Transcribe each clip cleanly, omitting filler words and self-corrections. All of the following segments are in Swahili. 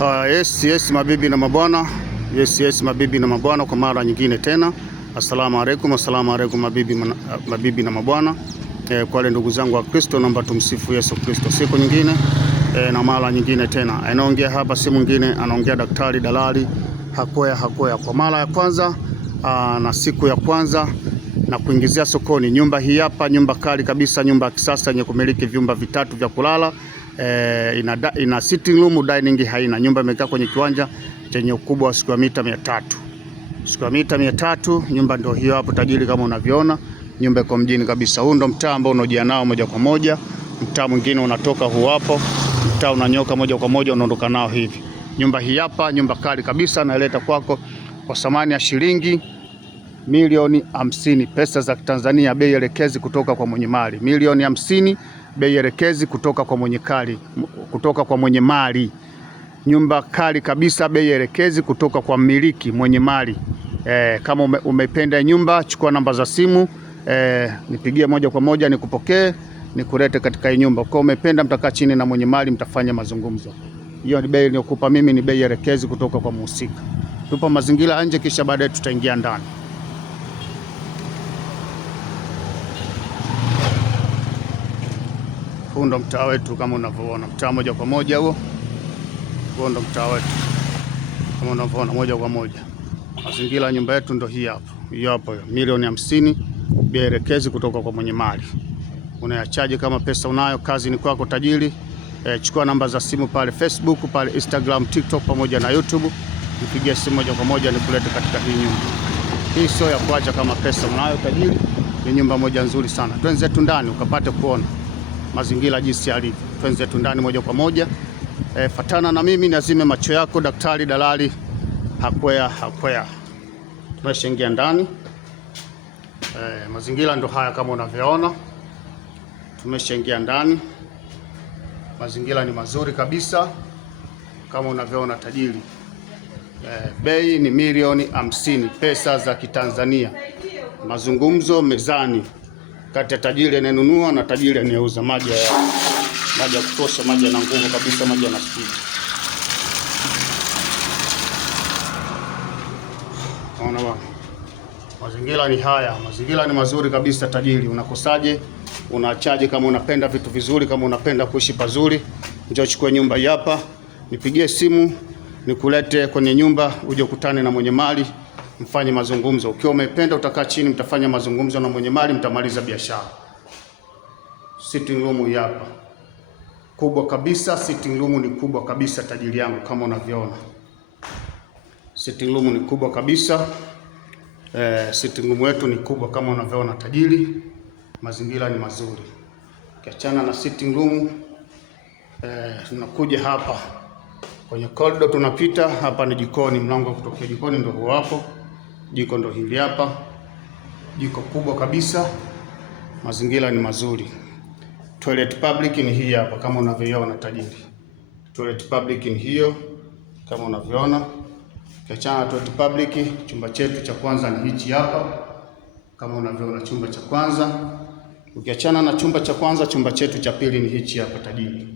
Yes mabibi na mabwana. Yes mabibi na mabwana, kwa mara nyingine tena. Assalamu alaikum mabibi na mabwana. Kwa wale ndugu zangu wa Kristo, naomba tumsifu Yesu Kristo. Siku nyingine na mara nyingine tena. Anaongea hapa si mwingine, anaongea Daktari Dalali Hakwea. Kwa mara ya kwanza na siku ya kwanza na kuingizia sokoni nyumba hii hapa, nyumba kali kabisa, nyumba ya kisasa yenye kumiliki vyumba vitatu vya kulala. Ina sitting room, dining haina. Nyumba imekaa kwenye kiwanja chenye ukubwa wa square mita 300. Square mita 300, nyumba ndio hiyo hapo tajiri kama unavyoona. Nyumba iko mjini kabisa. Huu ndo mtaa ambao unajia nao moja kwa moja. Mtaa mwingine unatoka huu hapo. Mtaa unanyoka moja kwa moja unaondoka nao hivi. Nyumba hii hapa, nyumba kali kabisa, naileta kwako kwa thamani ya shilingi milioni 50 pesa za Tanzania, bei elekezi kutoka kwa mwenye mali. Milioni 50 bei elekezi kutoka kwa mwenye mali. Nyumba kali kabisa, bei elekezi kutoka kwa mmiliki mwenye mali. Kama umependa nyumba, chukua namba za simu, nipigie moja kwa moja nikupokee, nikulete katika hii nyumba. Kwa umependa, mtakaa chini na mwenye mali, mtafanya mazungumzo. Hiyo ni bei niliyokupa mimi, ni bei elekezi kutoka kwa mhusika. Tupo mazingira nje, kisha baadaye tutaingia ndani. Huu ndo mtaa wetu kama unavyoona, mtaa moja kwa moja huo. Huo ndo mtaa wetu kama unavyoona moja kwa moja. Mazingira ya nyumba yetu ndo hii hapo. Hiyo hapo milioni 50 bei elekezi kutoka kwa mwenye mali. Unayachaje kama pesa unayo, kazi ni kwako tajiri. Chukua namba za simu pale Facebook, pale Instagram, TikTok pamoja na YouTube. Nipigie simu moja kwa moja nikulete katika hii nyumba. Hii sio ya kuacha kama pesa unayo tajiri. Ni nyumba moja nzuri sana. Twende tu ndani ukapate kuona mazingira jinsi yalivyo. Twende tu ndani moja kwa moja. Fatana na mimi, niazime macho yako. Daktari Dalali Hakwea. Tumeshaingia ndani. Mazingira ndo haya kama unavyoona. Tumeshaingia ndani. Mazingira ni mazuri kabisa kama unavyoona tajiri. Bei ni milioni 50 pesa za Kitanzania. Mazungumzo mezani kati ya tajiri anayenunua na tajiri anayeuza. Maji ya kutosha, maji yana nguvu kabisa, maji yana speed. Unaona bwana, mazingira ni haya, mazingira ni mazuri kabisa tajiri. Unakosaje? Unaachaje? Kama unapenda vitu vizuri, kama unapenda kuishi pazuri, njoo chukue nyumba hii hapa, nipigie simu nikulete kwenye nyumba, uje ukutane na mwenye mali, mfanye mazungumzo. Ukiwa umependa utakaa chini, mtafanya mazungumzo na mwenye mali, mtamaliza biashara. Sitting room hii hapa kubwa kabisa, sitting room ni kubwa kabisa tajiri yangu kama unavyoona. Sitting room ni kubwa kabisa. Sitting room yetu ni kubwa kama unavyoona tajiri. Mazingira ni mazuri. Kiachana na sitting room, tunakuja hapa kwenye corridor, tunapita hapa ni jikoni. Mlango wa kutokea jikoni ndio huo hapo. Jiko ndio hili hapa. Jiko kubwa kabisa. Mazingira ni mazuri. Toilet public ni hii hapa kama unavyoona tajiri. Toilet public ni hiyo kama unavyoona. Kiachana na toilet public, chumba chetu cha kwanza ni hichi hapa kama unavyoona, chumba cha kwanza. Ukiachana na chumba cha kwanza, chumba chetu cha pili ni hichi hapa tajiri.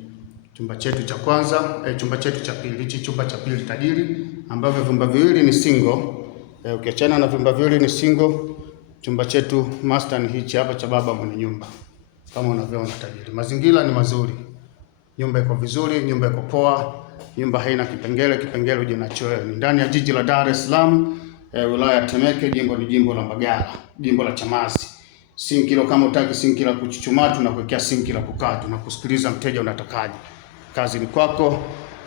Chumba chetu cha kwanza, chumba chetu cha pili, hichi chumba cha pili tajiri, ambavyo vyumba viwili ni single. Ukiachana na vyumba viwili ni single, chumba chetu master ni hichi hapa cha baba mwenye nyumba kama unavyoona tajiri. Mazingira ni mazuri. Nyumba iko vizuri, nyumba iko poa. Nyumba haina kipengele uje nacho wewe. Ni ndani ya jiji la Dar es Salaam, wilaya ya Temeke, jimbo ni jimbo la Mbagala, jimbo la Chamazi. Sinki kilo kama utaki sinki la kuchuchumaa, tunakuwekea sinki la kukaa, tunakusikiliza mteja unatakaje. Kazi ni kwako,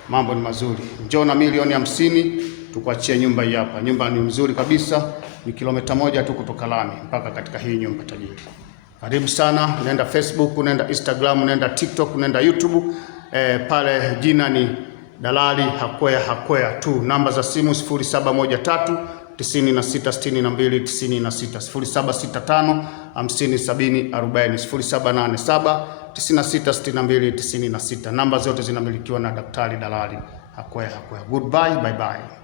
mambo ni mazuri. Njoo na milioni 50 tukuachie nyumba hii hapa. Nyumba ni nzuri kabisa, ni kilomita 1 tu kutoka lami mpaka katika hii nyumba tajiri. Karibu sana. Nenda Facebook, nenda Instagram, nenda TikTok, nenda YouTube. Pale jina ni Dalali Hakwea tu. Namba za simu 0713 9662 96, 0765 50 70 40, 0787 9662 96. Namba zote zinamilikiwa na Daktari Dalali Hakwea. Goodbye, bye bye.